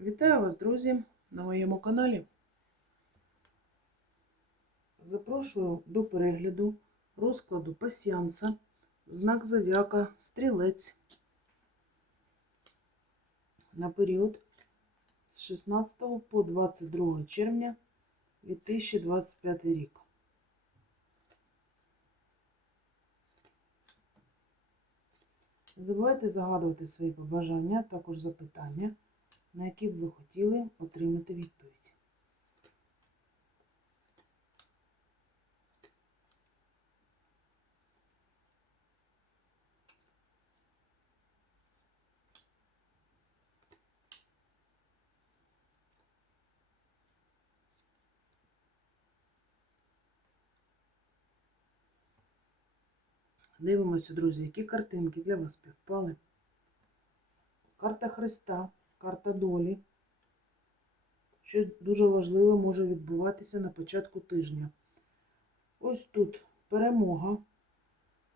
Вітаю вас, друзі, на моєму каналі. Запрошую до перегляду розкладу пасіанса, знак зодіака Стрілець на період з 16 по 22 червня 2025 рік. Не забувайте загадувати свої побажання, також запитання, на які б ви хотіли отримати відповідь. Дивимося, друзі, які картинки для вас співпали. Карта Христа, карта долі. Щось дуже важливе може відбуватися на початку тижня. Ось тут перемога,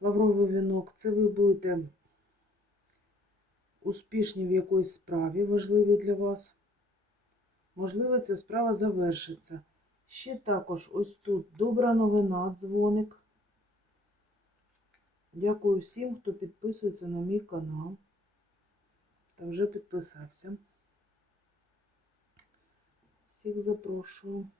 лавровий вінок. Це ви будете успішні в якоїсь справі, важливій для вас. Можливо, ця справа завершиться. Ще також ось тут добра новина, дзвоник. Дякую всім, хто підписується на мій канал та вже підписався. Всіх запрошую.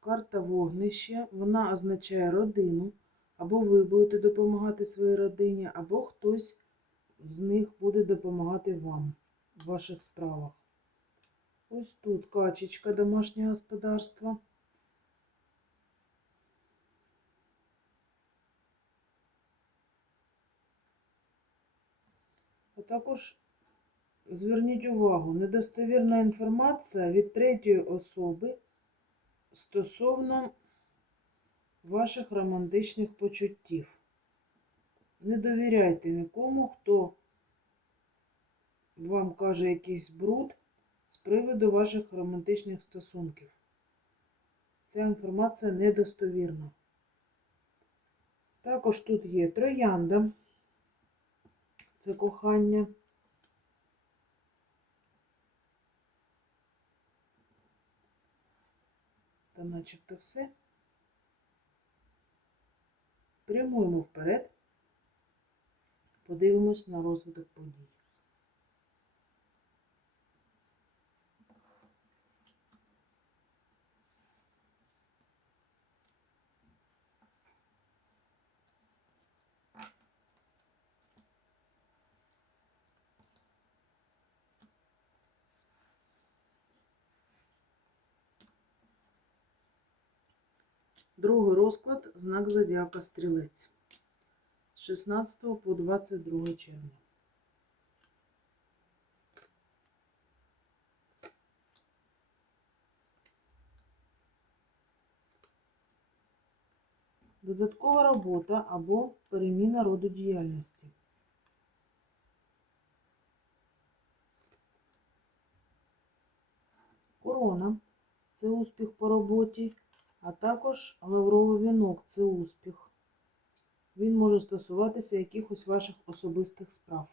Карта вогнище, вона означає родину, або ви будете допомагати своїй родині, або хтось з них буде допомагати вам в ваших справах. Ось тут качечка домашнього господарства. А також зверніть увагу, недостовірна інформація від третьої особи стосовно ваших романтичних почуттів. Не довіряйте нікому, хто вам каже якийсь бруд з приводу ваших романтичних стосунків. Ця інформація недостовірна. Також тут є троянда, це кохання. Та начебто все. Прямуємо вперед, подивимось на розвиток подій. Другий розклад знак зодіака Стрілець з 16 по 22 червня. Додаткова робота або переміна роду діяльності. Корона це успіх по роботі а також лавровий вінок це успіх. Він може стосуватися якихось ваших особистих справ,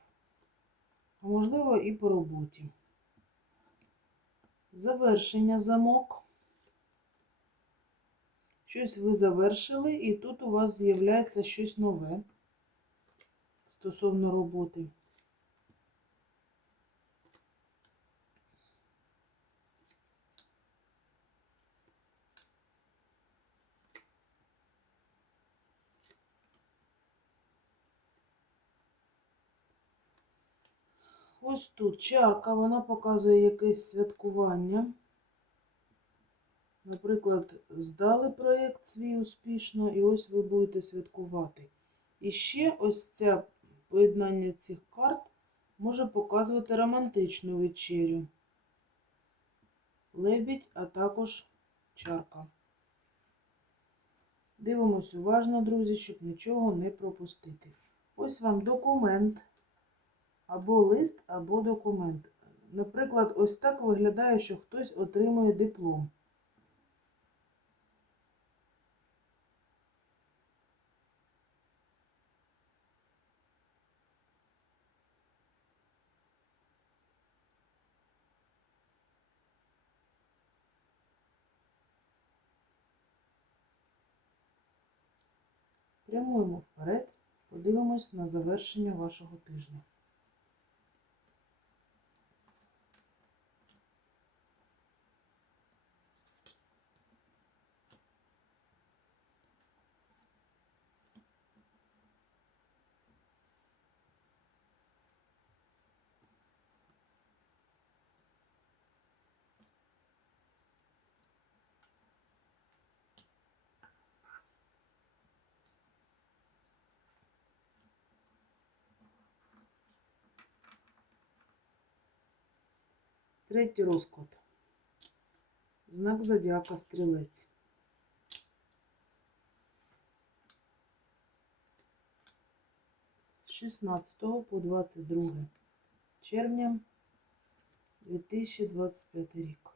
а можливо і по роботі. Завершення замок. Щось ви завершили, і тут у вас з'являється щось нове стосовно роботи. Ось тут чарка, вона показує якесь святкування. Наприклад, здали проєкт свій успішно, і ось ви будете святкувати. І ще ось це поєднання цих карт може показувати романтичну вечерю. Лебідь, а також чарка. Дивимось уважно, друзі, щоб нічого не пропустити. Ось вам документ або лист, або документ. Наприклад, ось так виглядає, що хтось отримує диплом. Прямуємо вперед, подивимось на завершення вашого тижня. Третій розклад. Знак зодіака стрілець. З 16 по 22 червня 2025 рік.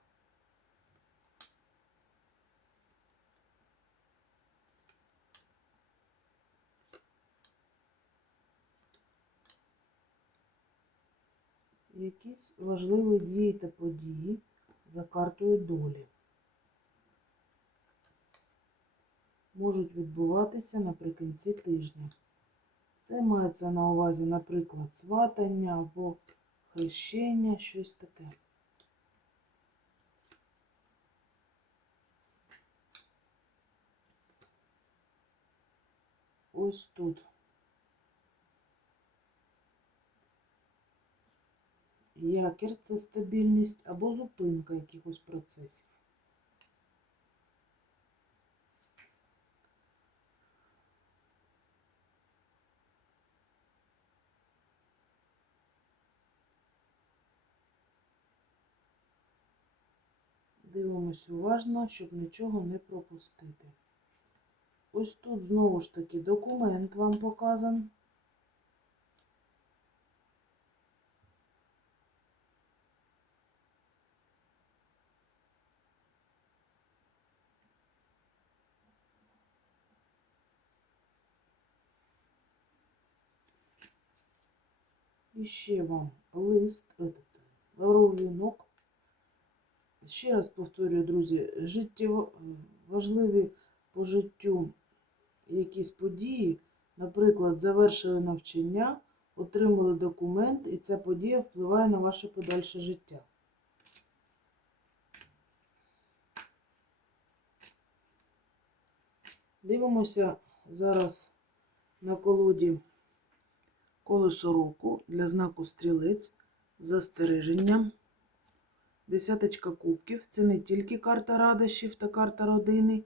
Якісь важливі дії та події за картою долі можуть відбуватися наприкінці тижня. Це мається на увазі, наприклад, сватання або хрещення, щось таке. Ось тут. Якір це стабільність або зупинка якихось процесів. Дивимось уважно, щоб нічого не пропустити. Ось тут знову ж таки документ вам показан. І вам лист, вінок. Ще раз повторюю, друзі, життєво важливі по життю якісь події, наприклад, завершили навчання, отримали документ, і ця подія впливає на ваше подальше життя. Дивимося зараз на колоді колесо року для знаку стрілець застереження. Десяточка кубків це не тільки карта радощів та карта родини,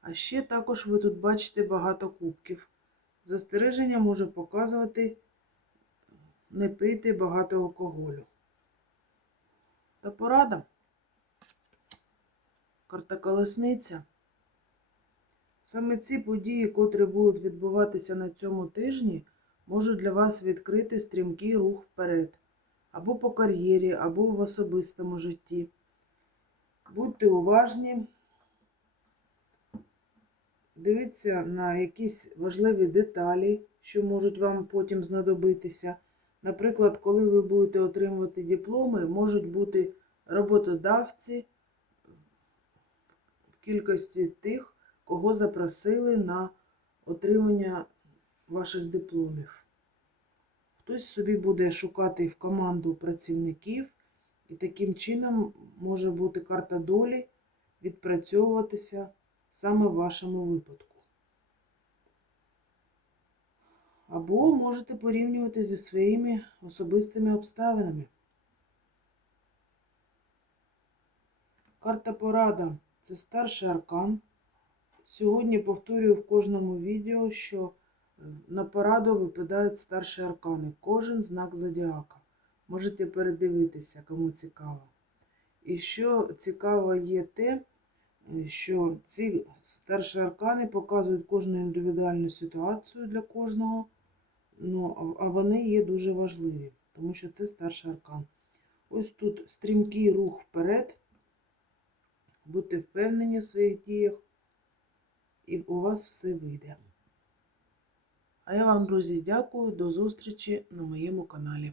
а ще також ви тут бачите багато кубків. Застереження може показувати не пити багато алкоголю. Та порада. Карта колесниця. Саме ці події, котрі будуть відбуватися на цьому тижні, можуть для вас відкрити стрімкий рух вперед або по кар'єрі, або в особистому житті. Будьте уважні, дивіться на якісь важливі деталі, що можуть вам потім знадобитися. Наприклад, коли ви будете отримувати дипломи, можуть бути роботодавці в кількості тих, кого запросили на отримання ваших дипломів. Хтось собі буде шукати в команду працівників, і таким чином може бути карта долі відпрацьовуватися саме в вашому випадку. Або можете порівнювати зі своїми особистими обставинами. Карта порада це старший аркан. Сьогодні повторюю в кожному відео, що на пораду випадають старші аркани. Кожен знак зодіака. Можете передивитися, кому цікаво. І що цікаво є те, що ці старші аркани показують кожну індивідуальну ситуацію для кожного, ну, а вони є дуже важливі, тому що це старший аркан. Ось тут стрімкий рух вперед. Будьте впевнені в своїх діях, і у вас все вийде. А я вам, друзі, дякую. До зустрічі на моєму каналі.